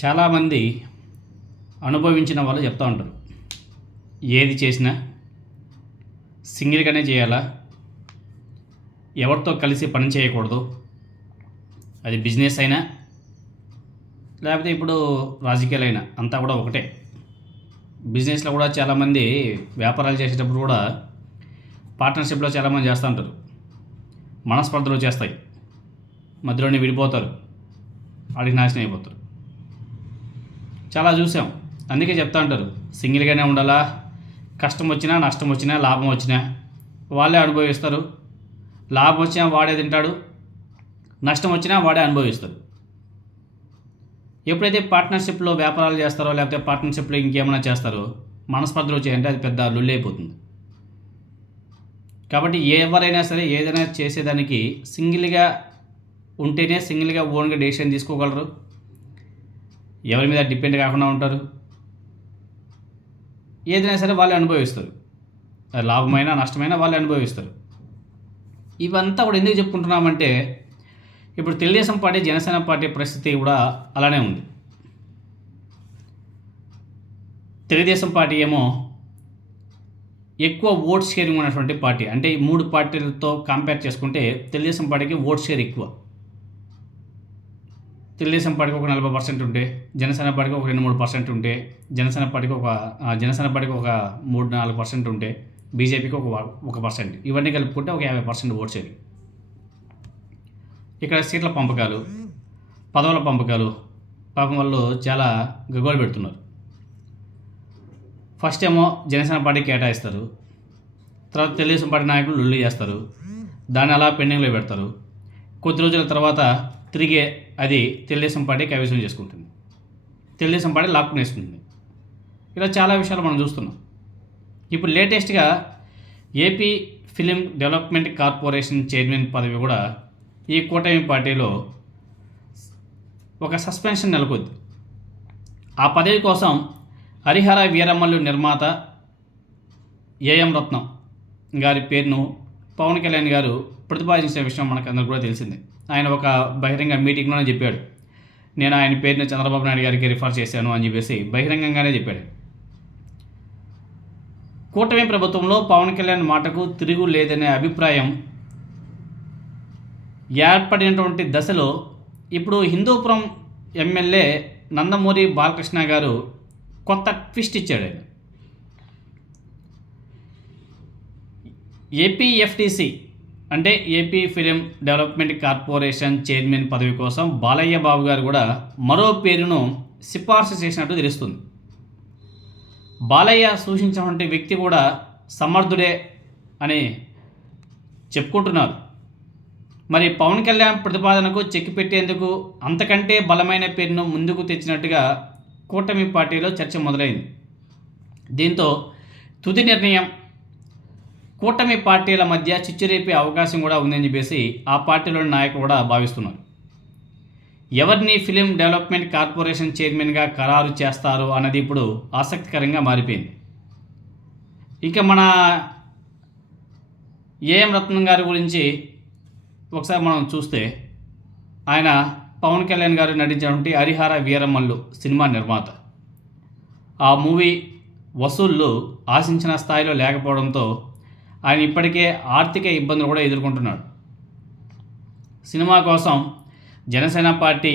చాలామంది అనుభవించిన వాళ్ళు చెప్తూ ఉంటారు. ఏది చేసినా సింగిల్గానే చేయాలా, ఎవరితో కలిసి పని చేయకూడదు. అది బిజినెస్ అయినా లేకపోతే ఇప్పుడు రాజకీయాలైనా అంతా కూడా ఒకటే. బిజినెస్లో కూడా చాలామంది వ్యాపారాలు చేసేటప్పుడు కూడా పార్ట్నర్షిప్లో చాలామంది చేస్తూ ఉంటారు. మనస్పర్ధలు చేస్తాయి, మధ్యలోనే విడిపోతారు, ఆడికి నాశనం అయిపోతారు. చాలా చూసాం. అందుకే చెప్తా ఉంటారు సింగిల్గానే ఉండాలా, కష్టం వచ్చినా నష్టం వచ్చినా లాభం వచ్చినా వాళ్ళే అనుభవిస్తారు. లాభం వచ్చినా వాడే తింటాడు, నష్టం వచ్చినా వాడే అనుభవిస్తాడు. ఎప్పుడైతే పార్ట్నర్షిప్లో వ్యాపారాలు చేస్తారో లేకపోతే పార్ట్నర్షిప్లో ఇంకేమైనా చేస్తారో మనస్పర్ధలు చేయంటే అది పెద్ద లొల్లి అయిపోతుంది. కాబట్టి ఎవరైనా సరే ఏదైనా చేసేదానికి సింగిల్గా ఉంటేనే సింగిల్గా ఓన్గా డెసిషన్ తీసుకోగలరు, ఎవరి మీద డిపెండ్ కాకుండా ఉంటారు. ఏదైనా సరే వాళ్ళే అనుభవిస్తారు, లాభమైనా నష్టమైనా వాళ్ళే అనుభవిస్తారు. ఇవంతా కూడా ఎందుకు చెప్పుకుంటున్నామంటే ఇప్పుడు తెలుగుదేశం పార్టీ జనసేన పార్టీ పరిస్థితి కూడా అలానే ఉంది. తెలుగుదేశం పార్టీ ఏమో ఎక్కువ ఓట్ షేరింగ్ ఉన్నటువంటి పార్టీ. అంటే ఈ మూడు పార్టీలతో కంపేర్ చేసుకుంటే తెలుగుదేశం పార్టీకి ఓట్ షేర్ ఎక్కువ. తెలుగుదేశం పార్టీకి ఒక 40% ఉంటే, జనసేన పార్టీకి ఒక 2-3% ఉంటే, జనసేన పార్టీకి ఒక 3-4% ఉంటే, బీజేపీకి ఒక 1%. ఇవన్నీ కలుపుకుంటే ఒక 50% ఓట్ షేర్. ఇక్కడ సీట్ల పంపకాలు, పదవుల పంపకాలు పాపం వాళ్ళు చాలా గగ్గోలు పెడుతున్నారు. ఫస్ట్ ఏమో జనసేన పార్టీకి కేటాయిస్తారు, తర్వాత తెలుగుదేశం పార్టీ నాయకులు లొల్లి చేస్తారు, దాన్ని అలా పెండింగ్లో పెడతారు. కొద్ది రోజుల తర్వాత తిరిగే అది తెలుగుదేశం పార్టీ కైవసం చేసుకుంటుంది, తెలుగుదేశం పార్టీ లాక్కునేసుకుంటుంది. ఇలా చాలా విషయాలు మనం చూస్తున్నాం. ఇప్పుడు లేటెస్ట్గా AP film development corporation chairman పదవి కూడా ఈ కూటమి పార్టీలో ఒక సస్పెన్షన్ నెలకొద్ది. ఆ పదవి కోసం హరిహర వీరమల్లు నిర్మాత ఏఎం రత్నం గారి పేరును పవన్ కళ్యాణ్ గారు ప్రతిపాదించిన విషయం మనకు అందరూ కూడా తెలిసిందే. ఆయన ఒక బహిరంగ మీటింగ్లోనే చెప్పాడు, నేను ఆయన పేరుని చంద్రబాబు నాయుడు గారికి రిఫర్ చేశాను అని చెప్పేసి బహిరంగంగానే చెప్పాడు. కూటమి ప్రభుత్వంలో పవన్ కళ్యాణ్ మాటకు తిరుగు లేదనే అభిప్రాయం ఏర్పడినటువంటి దశలో ఇప్పుడు హిందూపురం ఎమ్మెల్యే నందమూరి బాలకృష్ణ గారు కొత్త ట్విస్ట్ ఇచ్చాడు. ఆయన ఏపీఎఫ్టీసీ అంటే AP film development corporation chairman పదవి కోసం బాలయ్య బాబు గారు కూడా మరో పేరును సిఫార్సు చేసినట్టు తెలుస్తుంది. బాలయ్య సూచించినటువంటి వ్యక్తి కూడా సమర్థుడే అని చెప్పుకుంటున్నారు. మరి పవన్ కళ్యాణ్ ప్రతిపాదనకు చెక్ పెట్టేందుకు అంతకంటే బలమైన పేరును ముందుకు తెచ్చినట్టుగా కూటమి పార్టీలో చర్చ మొదలైంది. దీంతో తుది నిర్ణయం కూటమి పార్టీల మధ్య చిచ్చురేపే అవకాశం కూడా ఉందని చెప్పేసి ఆ పార్టీలోని నాయకులు కూడా భావిస్తున్నారు. ఎవరిని ఫిలిం డెవలప్మెంట్ కార్పొరేషన్ చైర్మన్గా ఖరారు చేస్తారు అన్నది ఇప్పుడు ఆసక్తికరంగా మారిపోయింది. ఇక మన ఏఎం రత్నం గారి గురించి ఒకసారి మనం చూస్తే ఆయన పవన్ కళ్యాణ్ గారు నటించినటువంటి హరిహర వీరమల్లు సినిమా నిర్మాత. ఆ మూవీ వసూళ్ళు ఆశించిన స్థాయిలో లేకపోవడంతో ఆయన ఇప్పటికే ఆర్థిక ఇబ్బందులు కూడా ఎదుర్కొంటున్నాడు. సినిమా కోసం జనసేన పార్టీ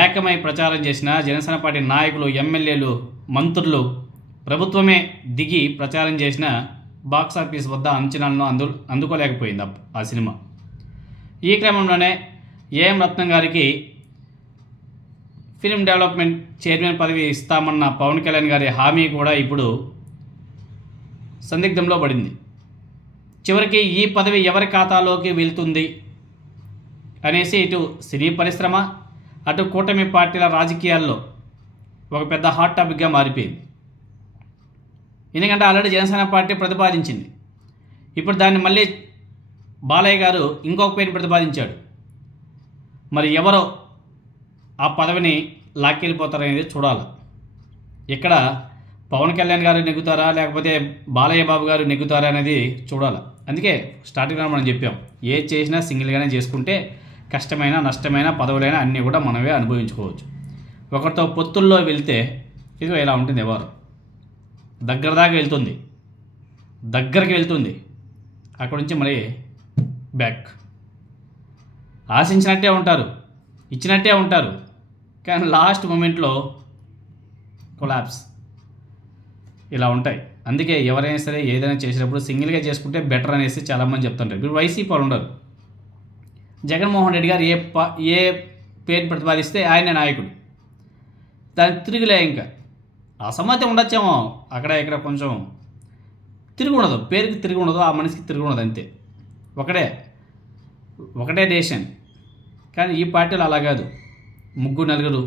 ఏకమై ప్రచారం చేసిన జనసేన పార్టీ నాయకులు, ఎమ్మెల్యేలు, మంత్రులు, ప్రభుత్వమే దిగి ప్రచారం చేసిన బాక్సాఫీస్ వద్ద అంచనాలను అందుకోలేకపోయింది ఆ సినిమా. ఈ క్రమంలోనే ఏఎం రత్నం గారికి ఫిలిం డెవలప్మెంట్ చైర్మన్ పదవి ఇస్తామన్న పవన్ కళ్యాణ్ గారి హామీ కూడా ఇప్పుడు సందిగ్ధంలో పడింది. చివరికి ఈ పదవి ఎవరి ఖాతాలోకి వెళ్తుంది అనేసి ఇటు సినీ పరిశ్రమ, అటు కూటమి పార్టీల రాజకీయాల్లో ఒక పెద్ద హాట్ టాపిక్గా మారిపోయింది. ఎందుకంటే ఆల్రెడీ జనసేన పార్టీ ప్రతిపాదించింది, ఇప్పుడు దాన్ని మళ్ళీ బాలయ్య గారు ఇంకొక పేరు ప్రతిపాదించాడు. మరి ఎవరో ఆ పదవిని లాక్కెళ్ళిపోతారనేది చూడాలి. ఇక్కడ పవన్ కళ్యాణ్ గారు నెగ్గుతారా లేకపోతే బాలయ్య బాబు గారు నెగ్గుతారా అనేది చూడాలి. అందుకే స్టార్టింగ్లో మనం చెప్పాం, ఏది చేసినా సింగిల్గానే చేసుకుంటే కష్టమైన నష్టమైన పదవులైనా అన్నీ కూడా మనమే అనుభవించుకోవచ్చు. ఒకరితో పొత్తుల్లో వెళ్తే ఇదిగో ఇలా ఉంటుంది వ్యవహారం. దగ్గర దాకా వెళ్తుంది, దగ్గరికి వెళ్తుంది, అక్కడి నుంచి మరి బ్యాక్. ఆశించినట్టే ఉంటారు, ఇచ్చినట్టే ఉంటారు, కానీ లాస్ట్ మూమెంట్లో కొలాప్స్. ఇలా ఉంటాయి. అందుకే ఎవరైనా సరే ఏదైనా చేసినప్పుడు సింగిల్గా చేసుకుంటే బెటర్ అనేసి చాలామంది చెప్తుంటారు. ఇప్పుడు వైసీపీ వాళ్ళు ఉండరు. జగన్మోహన్ రెడ్డి గారు ఏ పేరు ప్రతిపాదిస్తే ఆయనే నాయకుడు. దానికి తిరుగులే. ఇంకా అసమ్మతి ఉండొచ్చేమో అక్కడ ఇక్కడ, కొంచెం తిరిగి ఉండదు, పేరుకి తిరిగి ఉండదు, ఆ మనిషికి తిరిగి ఉండదు, అంతే. ఒకటే డెసిషన్. కానీ ఈ పార్టీలో అలా కాదు. ముగ్గురు నలుగురు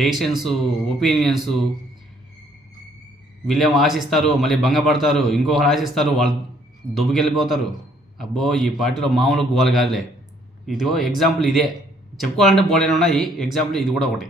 డెసిషన్స్, ఒపీనియన్స్. వీళ్ళేమో ఆశిస్తారు, మళ్ళీ భంగపడతారు, ఇంకొకరు ఆశిస్తారు, వాళ్ళు దుబ్బుకెళ్ళిపోతారు. అబ్బో, ఈ పార్టీలో మామూలు గోల కాదులే. ఇదిగో ఎగ్జాంపుల్ ఇదే. చెప్పుకోవాలంటే బోర్డైన ఉన్నాయి, ఎగ్జాంపుల్ ఇది కూడా ఒకటి.